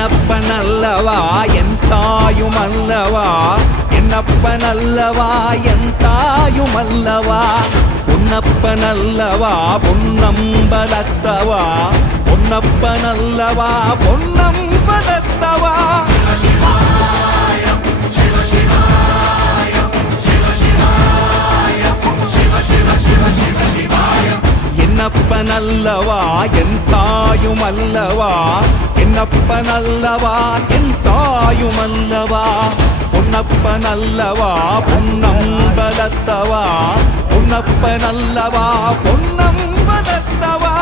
என்னப்பனல்லவா என் தாயுமல்லவா, என்னப்பனல்லவா என் தாயுமல்லவா, பொன்னப்பனல்லவா பொன்னம்பலத்தவா, பொன்னப்பனல்லவா பொன்னம்பலத்தவா. என்னப்பனல்லவா என் தாயுமல்லவா, என்னப்பனல்லவா என் தாயுமல்லவா, பொன்னப்பனல்லவா பொன்னம்பலத்தவா, பொன்னப்பனல்லவா பொன்னம்பலத்தவா.